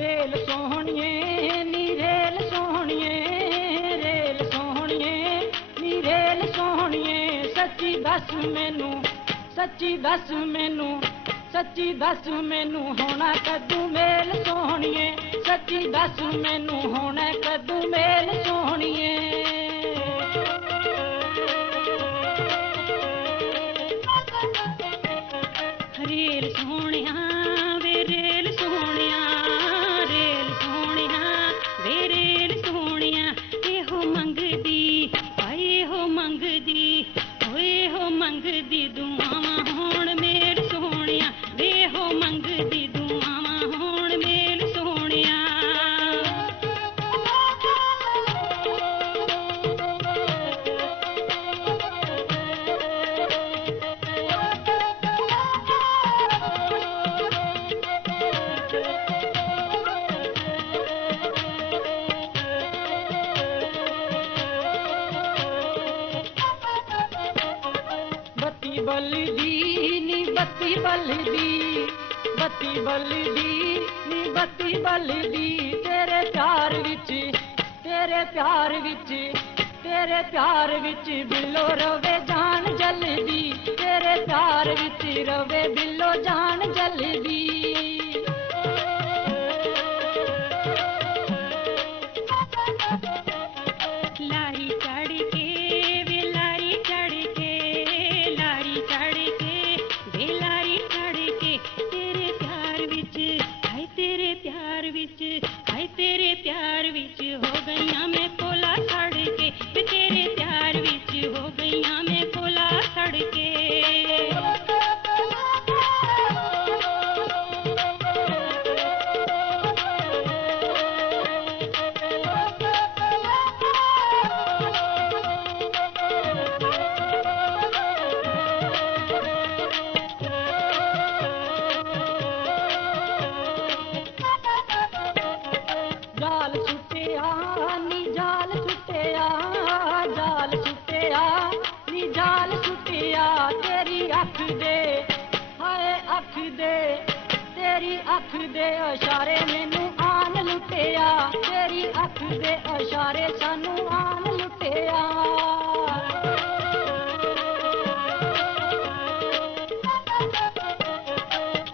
Rail सोहणिए नी rail सोहणिए, rail सोहणिए नी rail सोहणिए, सच्ची दस मैनू, सच्ची दस मैनू, सच्ची दस मैनू होना कदू मेल सोहणिए, सच्ची दस मैनू होना कदू मेल सोहणिए। रेल सोहणिया वे रेल सोहणिया, रेल सोहणिया वे रेल सोहणिया, एहो मंगदी हाय एहो मंगदी, ओए हो मंगदी दुआवां होण मेल सोहणिया, वे हो मंगदी दुआवां होण मेल सोहणिया। बत्ती बलदी नी बत्ती बलदी, बत्ती बलदी नी बत्ती बलदी, तेरे प्यार विच, तेरे प्यार विच, तेरे प्यार विच बिल्लो रवे जान जलदी, तेरे प्यार विच रवे बिल्लो जान जलदी। लारी चढ़ के वे लारी चढ़ के, लारी चढ़ के वे लारी चढ़ के, तेरे प्यार विच हाय तेरे प्यार विच, हाय तेरे प्यार विच हो गईयां मैं कोला छड़ के, वे तेरे प्यार विच हो गईयां मैं कोला छड़ के। जाल सुट्टिया नी जाल सुट्टिया, जाल सुट्टिया नी जाल सुट्टिया, तेरी अख दे हाय अख दे, तेरी अख दे इशारे मैनू आन लुटिया, तेरी अख दे इशारे सानू आन लुटिया।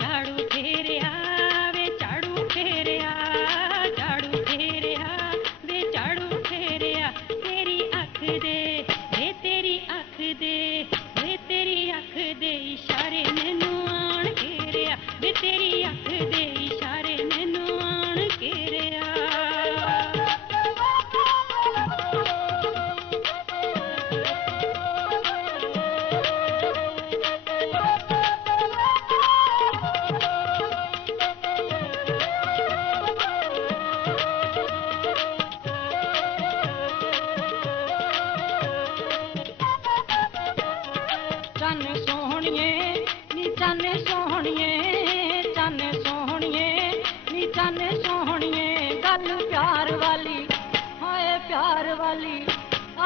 झाड़ू फेरिया वे झाड़ू फेरिया, झाड़ू फेरिया वे झाड़ू फेरिया, तेरी अख दे वे तेरी अख दे, वे तेरी अख दे इशारे मैनू आन घेरिया, वे तेरी अख दे इशारे मैनू आन घेरिया। चन सोहणिए नी चन सोहणिए, चन सोहणिए नी चन सोहणिए, गल प्यार वाली हाय प्यार वाली,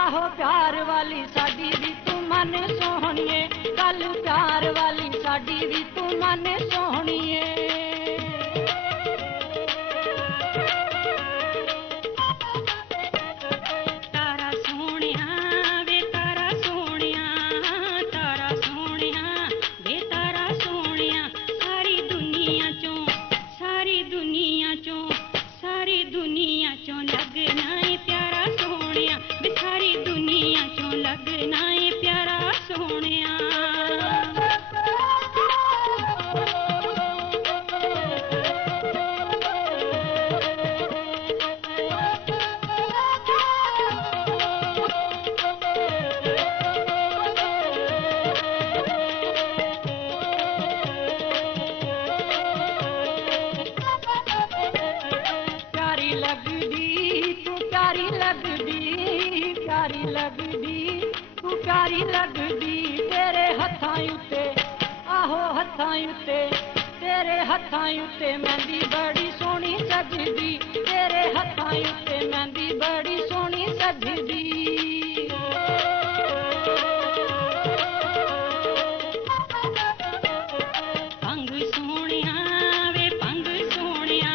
आहो प्यार वाली साडी भी तू मन सोहणिए, गल प्यार वाली साडी भी तू मन सोहणिए। तारा सोहणिया वे तारा सोहणिया, तारा सोहणिया वे तारा सोहणिया, सारी दुनिया चों, सारी दुनिया चों, सारी दुनिया चों लगना है प्यारा सोहणिया, वे सारी दुनिया चों लगना है प्यारा सोहणिया। प्यारी लगदी तू प्यारी लगदी, प्यारी लगदी तू प्यारी लगदी, तेरे हत्थां उत्ते आहो हत्थां उत्ते, तेरे हत्थां उत्ते मेहंदी बड़ी सोहनी सज सजदी, तेरे हत्थां उत्ते मेहंदी बड़ी सोहनी सजदी। पंग सोहणिया वे पंग सोहणिया,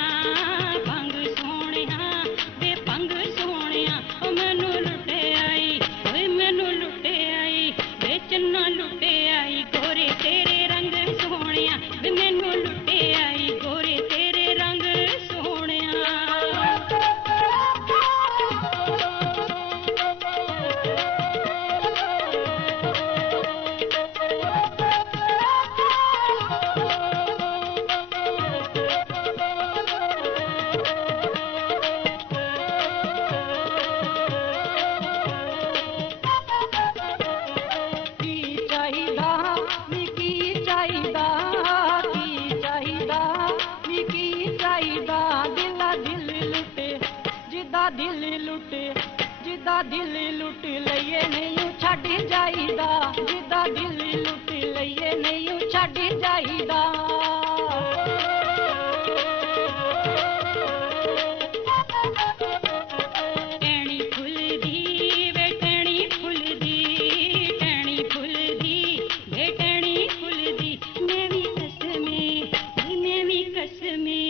पंग सोहणिया वे पंग सोहणिया, ओ मैनू लुटे आई, ओए मैनू लुटे आई, वे चन्ना लुटे आई गोरे तेरे रंग सोहणिया, वे मैनू लुटे आई गोरे तेरे रंग सोहणिया। जिदा दिल लुट लइए नहीं छड़ जाईदा, जिदा दिल लुट लइए नहीं छड़ जाईदा। टहनी फुलदी वे टहनी फुलदी, टहनी फुलदी वे टहनी फुलदी, मैं भी कसमे मैं भी कसमे,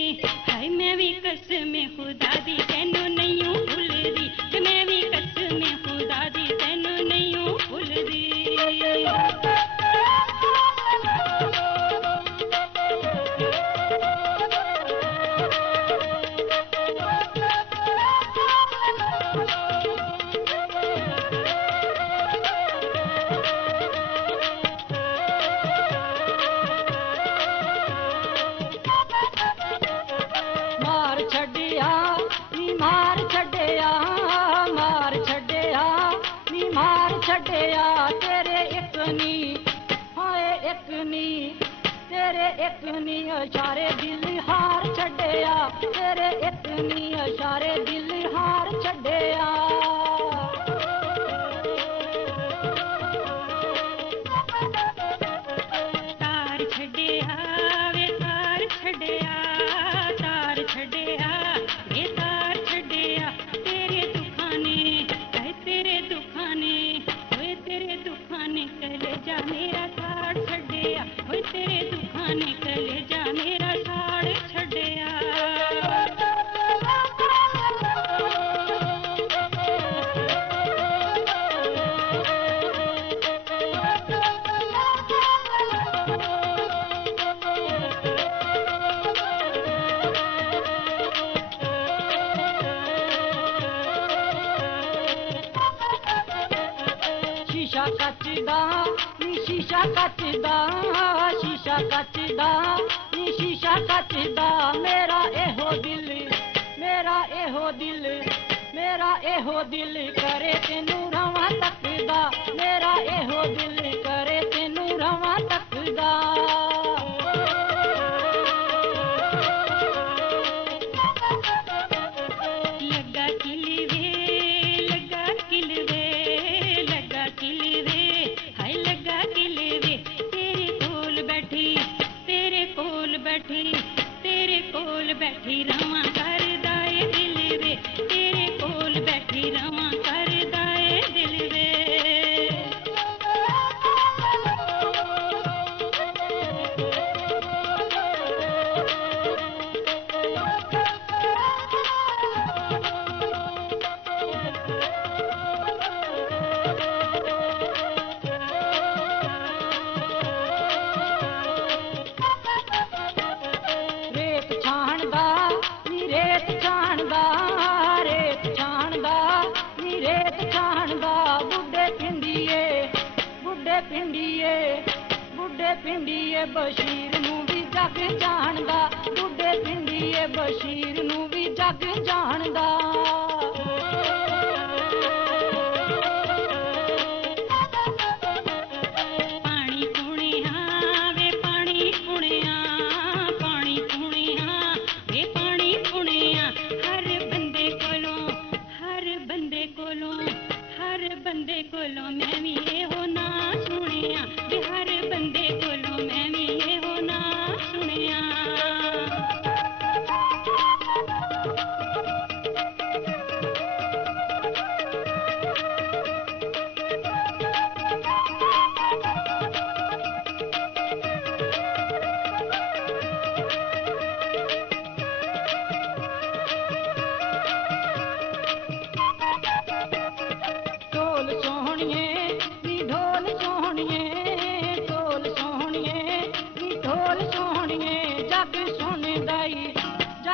हाय मैं भी कसमे खुदा दी तैनू नहीं हूँ भुलदी, मैं भी कसमे खुदा दी तैनू नहीं हूँ भुलदी। मार छड़िया नी मार छड़िया, मार छड़िया नी मार छड़िया, तेरे एक नी हाय एक नी, तेरे एक नी इशारे दिल हार छड़िया, तेरे एक नी इशारे दिल हार छड़िया। तार छड़िया वे तार छड़िया, तार छड़िया वे तार छड़िया, तेरे दुखाने कह तेरे दुखाने, ओए तेरे दुखाने कलेजा मेरा साड़ छड़िया, ओए तेरे दुखाने कलेजा मेरा साड़ छड़िया। शीशा कचदा नी शीशा कचदा, शीशा कचदा नी शीशा कचदा, मेरा एहो दिल मेरा एहो दिल मेरा एहो दिल करे तेनू रवा तकदा, मेरा एहो दिल करे तेनू रवा तकदा। लगा किलवे लगा किलवे लगा किलवे, हाय लगा किलवे, तेरे कोल बैठी तेरे कोल बैठी तेरे कोल बैठी रवां करदा ए दिल वे, तेरे कोल बैठी रवां करदा ए दिल वे। रेत छाणदा नी रेत छाणदा, रेत छाणदा नी रेत छाणदा, बुड्ढे पिंडिए बुड्ढे पिंडिए बुड्ढे पिंडिए बशीर नू भी जग जाणदा, बुड्ढे पिंडिए बशीर नू भी जग जाणदा। पानी पुणिया वे पानी पुणिया, पानी पुणिया वे पानी पुणिया, हर बंदे कोलों हर बंदे कोलों हर बंदे कोलों मैं भी एहो ना सुनिया, वे हर बंदे कोलों मैं भी एहो ना सुनिया।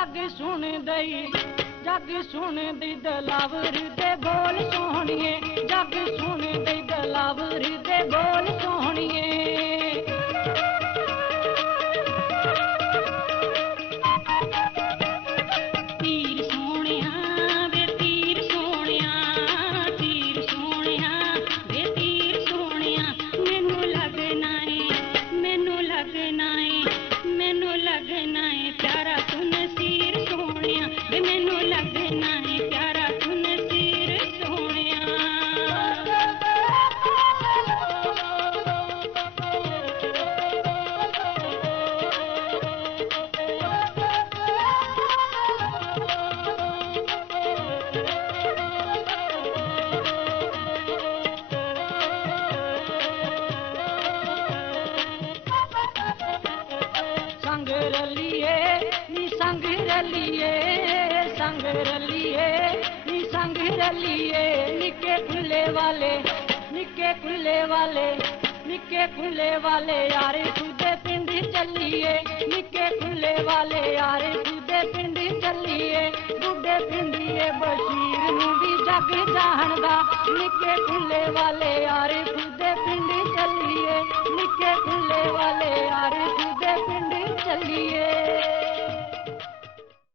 जग सुन दई दलावर दे बोल सोहणिए, जग सुन दई दलावर दे बोल सोहणिए। तीर सोहणिया वे तीर सोहणिया, तीर सोहणिया वे तीर सोहणिया, मैनू लगना है, मैनू लगना है, मैनू लगना है प्यारा तू नसीर सोहणिया, वे मैनू लगना है प्यारा तू नसीर सोहणिया। संग रलिए नी संग रलिए, संग रलिए नी संग रलिए, निके खुले वाले, निके खुले वाले, निके खुले वाले यारे खुदे पिंड चलिए, निके खुले वाले यारे खुदे पिंड चलिए। बुढ़े पिंडिए बशीर नू भी जग जानदा, निके खुले वाले यारे खुदे पिंड चलिए, निके खुले वाले यारे खुदे पिंड चलिए।